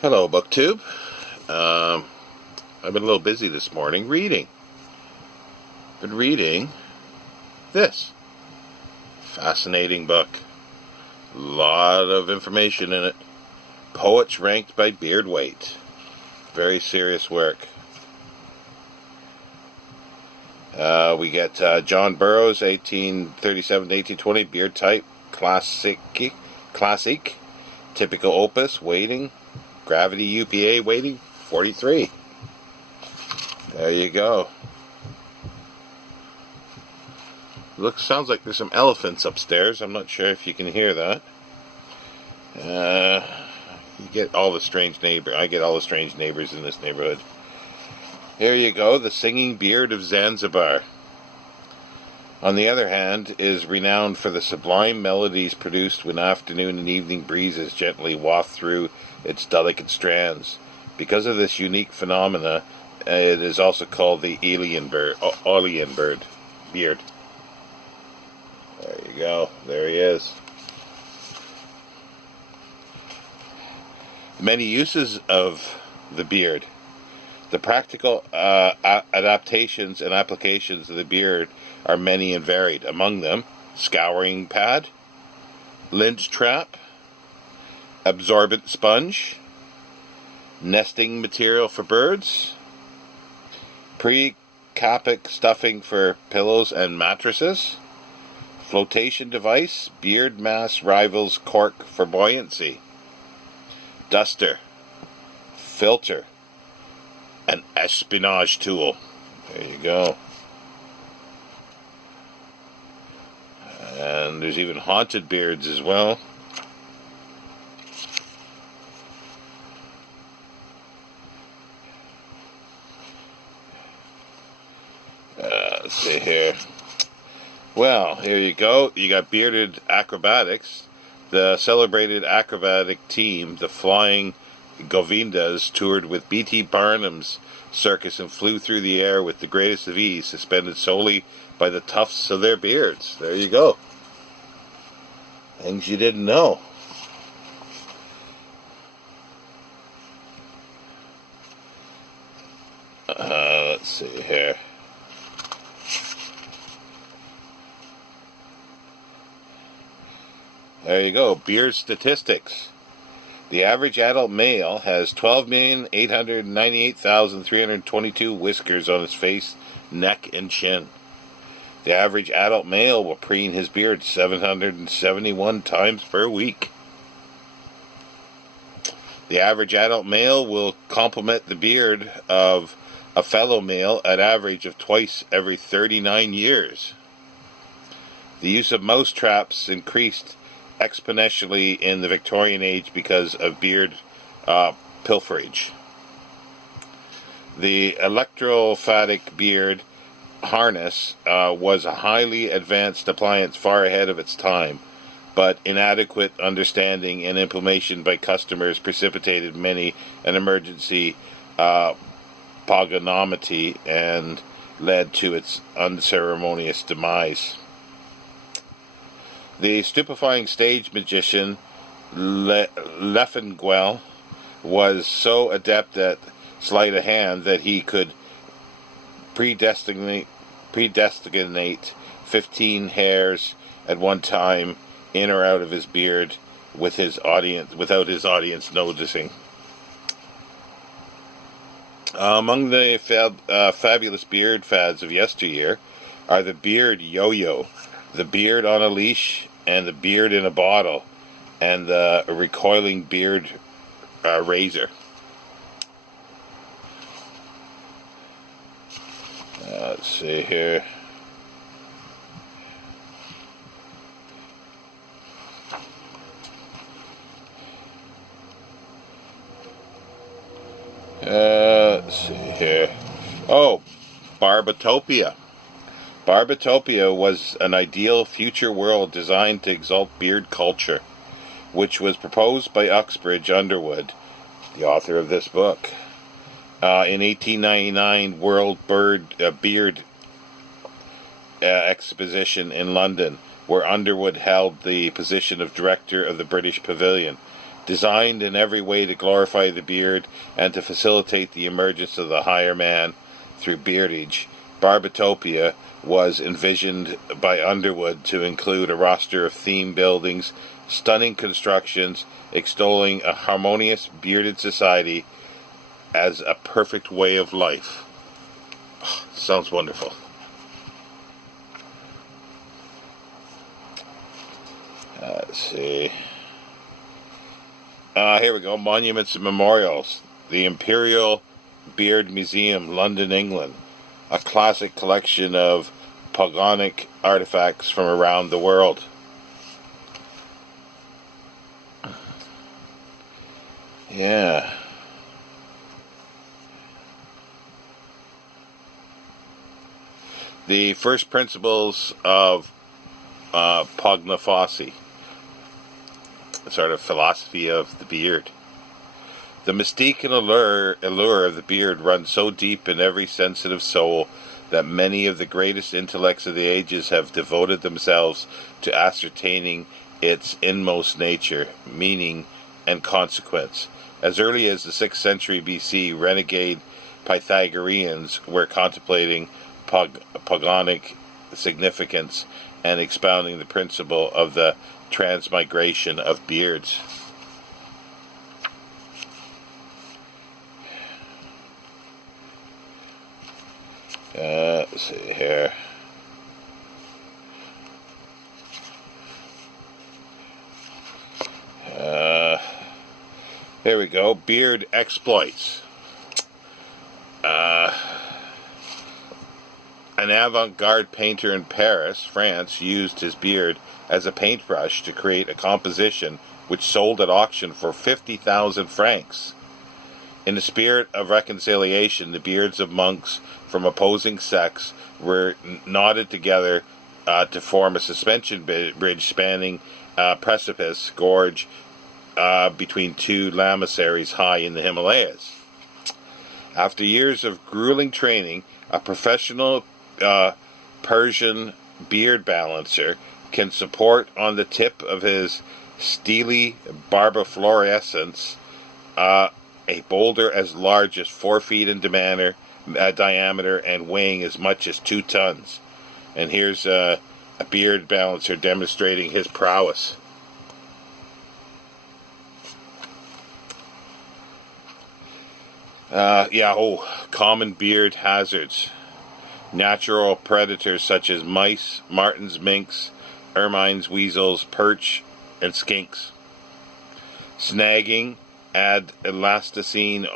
Hello, BookTube. I've been a little busy this morning reading. Been reading this fascinating book. A lot of information in it. Poets ranked by beard weight. Very serious work. We get John Burroughs, 1837 to 1820, beard type, classic, typical opus, weighting, gravity UPA weighting, 43. There you go. Sounds like there's some elephants upstairs. I'm not sure if you can hear that. You get all the strange neighbors. I get all the strange neighbors in this neighborhood. Here you go, The Singing Beard of Zanzibar. On the other hand, is renowned for the sublime melodies produced when afternoon and evening breezes gently waft through its delicate strands. Because of this unique phenomena, it is also called the alien beard. There you go. There he is. Many uses of the beard. The practical adaptations and applications of the beard are many and varied. Among them, scouring pad, lynch trap, absorbent sponge, nesting material for birds, pre-capic stuffing for pillows and mattresses, flotation device, beard mass rivals cork for buoyancy, duster, filter, an espionage tool. There you go. And there's even haunted beards as well. Let's see here. Well, here you go. You got bearded acrobatics. The celebrated acrobatic team, the Flying Govindas, toured with B.T. Barnum's circus and flew through the air with the greatest of ease, suspended solely by the tufts of their beards. There you go. Things you didn't know. Let's see here. There you go. Beard statistics. The average adult male has 12,898,322 whiskers on his face, neck, and chin. The average adult male will preen his beard 771 times per week. The average adult male will compliment the beard of a fellow male at average of twice every 39 years. The use of mouse traps increased exponentially in the Victorian age because of beard pilferage. The electrophatic beard harness was a highly advanced appliance far ahead of its time, but inadequate understanding and implementation by customers precipitated many an emergency pogonomity and led to its unceremonious demise. The stupefying stage magician Leffingwell was so adept at sleight of hand that he could predestinate 15 hairs at one time in or out of his beard without his audience noticing. Among the fabulous beard fads of yesteryear are the beard yo-yo, the beard on a leash, and the beard in a bottle, and the recoiling beard razor. Let's see here. Let's see here. Oh, Barbatopia. Barbatopia was an ideal future world designed to exalt beard culture, which was proposed by Uxbridge Underwood, the author of this book, in 1899 World Beard Exposition in London, where Underwood held the position of director of the British Pavilion. Designed in every way to glorify the beard and to facilitate the emergence of the higher man through beardage, Barbatopia was envisioned by Underwood to include a roster of theme buildings, stunning constructions, extolling a harmonious bearded society as a perfect way of life. Oh, sounds wonderful. Let's see. Here we go. Monuments and Memorials. The Imperial Beard Museum, London, England. A classic collection of pogonic artifacts from around the world. Yeah. The first principles of Pognafosi, sort of philosophy of the beard. The mystique and allure of the beard runs so deep in every sensitive soul that many of the greatest intellects of the ages have devoted themselves to ascertaining its inmost nature, meaning, and consequence. As early as the 6th century BC, renegade Pythagoreans were contemplating pogonic significance and expounding the principle of the transmigration of beards. Let's see here. Here we go. Beard exploits. An avant-garde painter in Paris, France, used his beard as a paintbrush to create a composition which sold at auction for 50,000 francs. In the spirit of reconciliation, the beards of monks from opposing sects were knotted together to form a suspension bridge spanning a precipice gorge between two lamasseries high in the Himalayas. After years of grueling training, a professional Persian beard balancer can support on the tip of his steely barbiflorescence a boulder as large as 4 feet in diameter and weighing as much as 2 tons. And here's a beard balancer demonstrating his prowess. Common beard hazards. Natural predators such as mice, martens, minks, ermines, weasels, perch, and skinks. Snagging. Add elasticine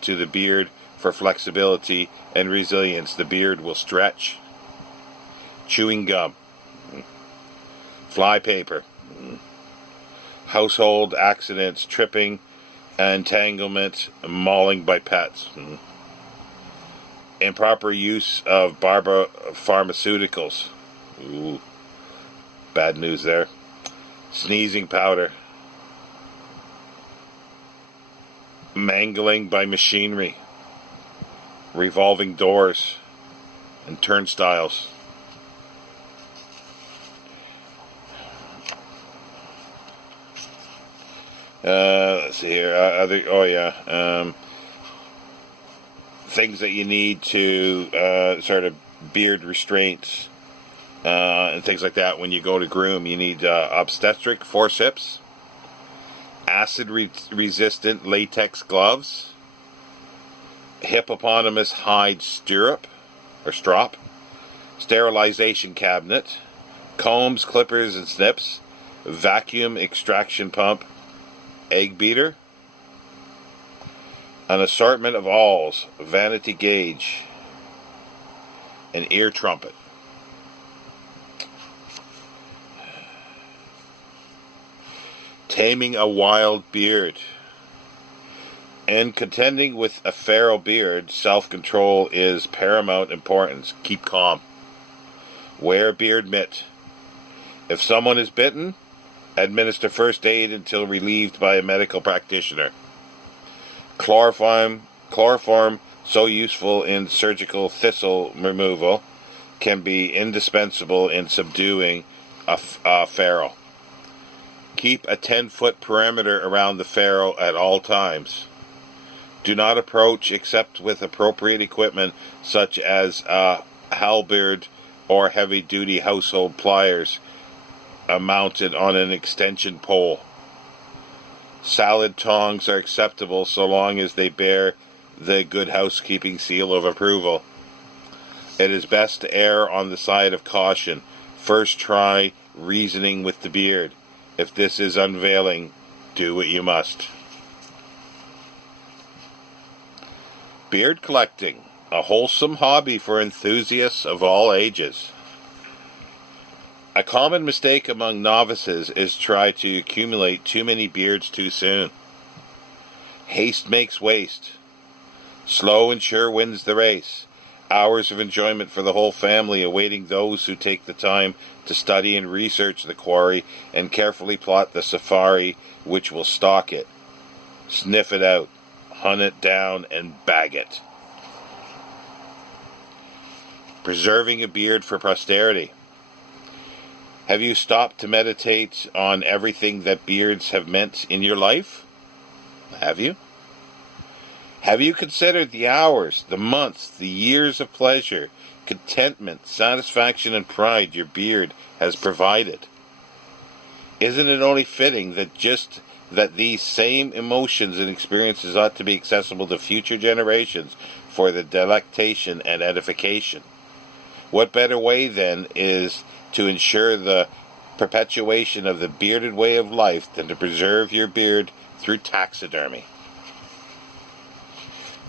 to the beard for flexibility and resilience. The beard will stretch. Chewing gum. Fly paper. Household accidents, tripping, entanglement, mauling by pets. Improper use of pharmaceuticals. Ooh, bad news there. Sneezing powder. Mangling by machinery. Revolving doors and turnstiles. Let's see here. Things that you need to sort of beard restraints and things like that when you go to groom. You need obstetric forceps, acid-resistant latex gloves, hippopotamus hide stirrup or strop, sterilization cabinet, combs, clippers, and snips, vacuum extraction pump, egg beater, an assortment of awls, vanity gauge, an ear trumpet. Taming a wild beard. In contending with a feral beard, self-control is paramount importance. Keep calm. Wear beard mitt. If someone is bitten, administer first aid until relieved by a medical practitioner. Chloroform, so useful in surgical thistle removal, can be indispensable in subduing a feral. Keep a 10-foot perimeter around the pharaoh at all times. Do not approach except with appropriate equipment such as a halberd or heavy-duty household pliers mounted on an extension pole. Salad tongs are acceptable so long as they bear the Good Housekeeping seal of approval. It is best to err on the side of caution. First try reasoning with the beard. If this is unavailing, do what you must. Beard collecting, a wholesome hobby for enthusiasts of all ages. A common mistake among novices is try to accumulate too many beards too soon. Haste makes waste. Slow and sure wins the race. Hours of enjoyment for the whole family awaiting those who take the time to study and research the quarry and carefully plot the safari which will stalk it, sniff it out, hunt it down, and bag it. Preserving a beard for posterity. Have you stopped to meditate on everything that beards have meant in your life? Have you? Have you considered the hours, the months, the years of pleasure, contentment, satisfaction, and pride your beard has provided? Isn't it only fitting that these same emotions and experiences ought to be accessible to future generations for the delectation and edification? What better way, then, is to ensure the perpetuation of the bearded way of life than to preserve your beard through taxidermy?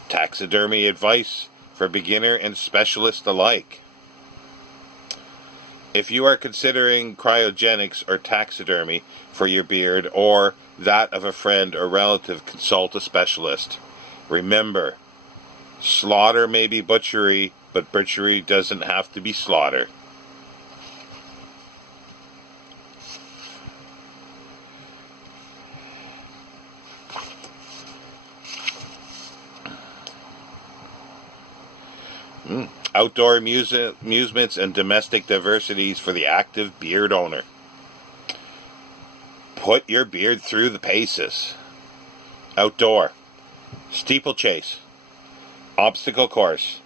Taxidermy advice for beginner and specialist alike. If you are considering cryogenics or taxidermy for your beard or that of a friend or relative, consult a specialist. Remember, slaughter may be butchery, but butchery doesn't have to be slaughter. Outdoor amusements and domestic diversities for the active beard owner. Put your beard through the paces. Outdoor. Steeplechase. Obstacle course.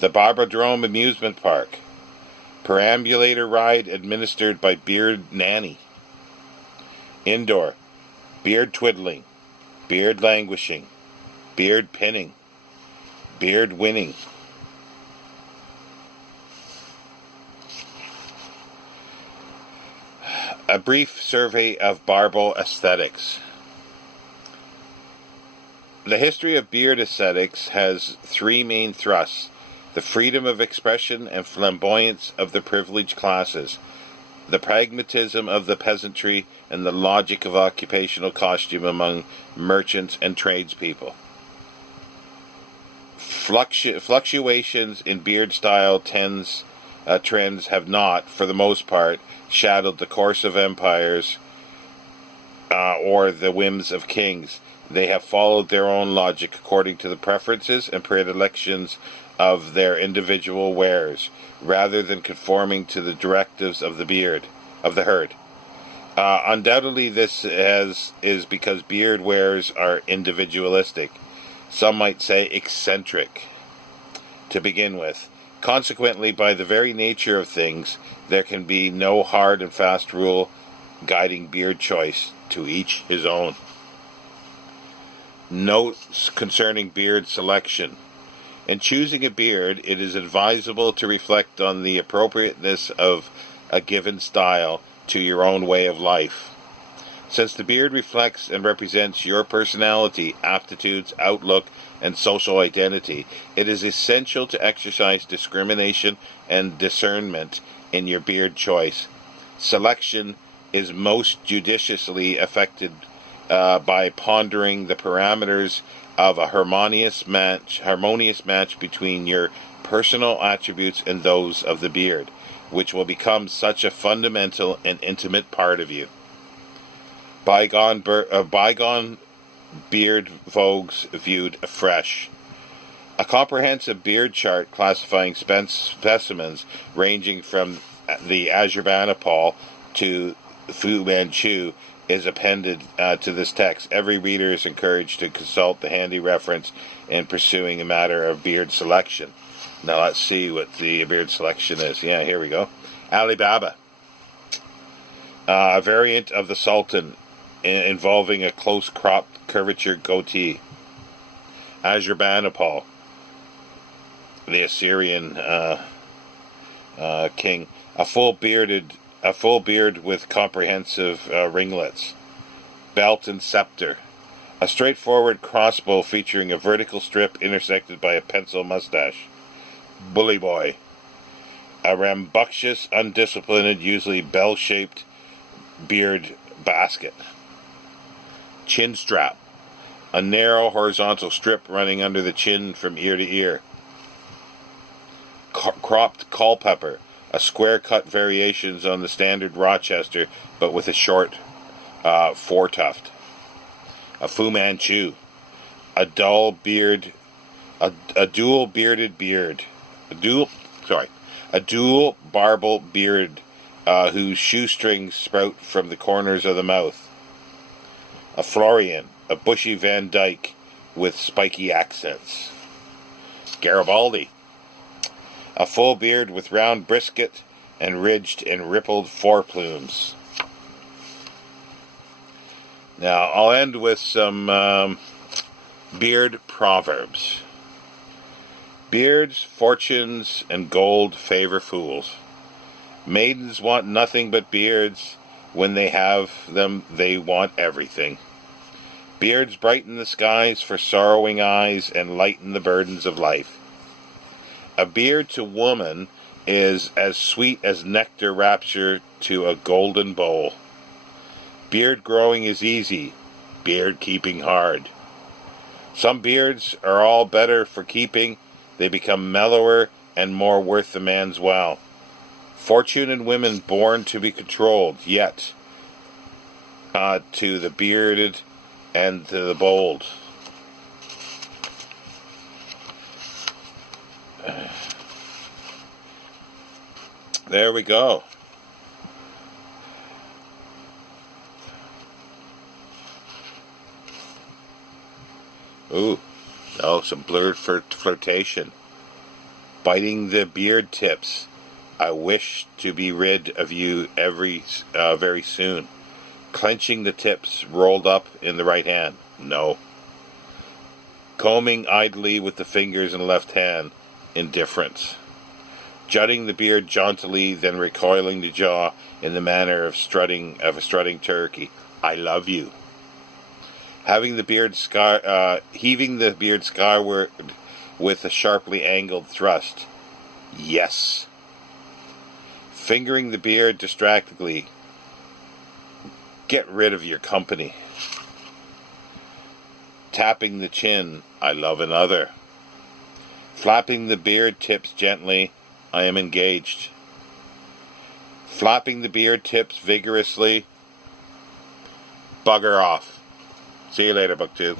The Barbadrome Amusement Park. Perambulator ride administered by Beard Nanny. Indoor. Beard twiddling. Beard languishing. Beard pinning. Beard winning. A brief survey of barbal aesthetics. The history of beard aesthetics has three main thrusts: the freedom of expression and flamboyance of the privileged classes, the pragmatism of the peasantry, and the logic of occupational costume among merchants and tradespeople. Fluctuations in beard style trends have not, for the most part, shadowed the course of empires or the whims of kings. They have followed their own logic according to the preferences and predilections of their individual wearers, rather than conforming to the directives of the herd. Undoubtedly, this is because beard wearers are individualistic. Some might say eccentric, to begin with. Consequently, by the very nature of things, there can be no hard and fast rule guiding beard choice, to each his own. Notes concerning beard selection. In choosing a beard, it is advisable to reflect on the appropriateness of a given style to your own way of life. Since the beard reflects and represents your personality, aptitudes, outlook, and social identity, it is essential to exercise discrimination and discernment in your beard choice. Selection is most judiciously effected by pondering the parameters of a harmonious match between your personal attributes and those of the beard, which will become such a fundamental and intimate part of you. Bygone beard vogues viewed afresh. A comprehensive beard chart classifying specimens ranging from the Ashurbanipal to Fu Manchu is appended to this text. Every reader is encouraged to consult the handy reference in pursuing a matter of beard selection. Now let's see what the beard selection is. Yeah, here we go. Alibaba. A variant of the Sultan involving a close-cropped curvature goatee. Ashurbanipal, the Assyrian king. A full beard with comprehensive ringlets. Belt and scepter. A straightforward crossbow featuring a vertical strip intersected by a pencil mustache. Bully boy. A rambunctious, undisciplined, usually bell-shaped beard basket. Chin strap. A narrow horizontal strip running under the chin from ear to ear. Cropped Culpeper. A square-cut variations on the standard Rochester, but with a short foretuft. A Fu Manchu. A dual bearded beard. A dual barbel beard whose shoestrings sprout from the corners of the mouth. A Florian, a bushy Van Dyke with spiky accents. Garibaldi. A full beard with round brisket and ridged and rippled foreplumes. Now, I'll end with some beard proverbs. Beards, fortunes, and gold favor fools. Maidens want nothing but beards. When they have them, they want everything. Beards brighten the skies for sorrowing eyes and lighten the burdens of life. A beard to woman is as sweet as nectar rapture to a golden bowl. Beard growing is easy, beard keeping hard. Some beards are all better for keeping. They become mellower and more worth the man's while. Fortune in women born to be controlled, yet to the bearded and to the bold. There we go. Ooh, oh, some blurred flirtation. Biting the beard tips. I wish to be rid of you very soon. Clenching the tips rolled up in the right hand. No. Combing idly with the fingers in left hand. Indifference. Jutting the beard jauntily, then recoiling the jaw in the manner of a strutting turkey. I love you. Heaving the beard skyward with a sharply angled thrust. Yes. Fingering the beard distractedly. Get rid of your company. Tapping the chin. I love another. Flapping the beard tips gently. I am engaged. Flapping the beard tips vigorously. Bugger off. See you later, BookTube.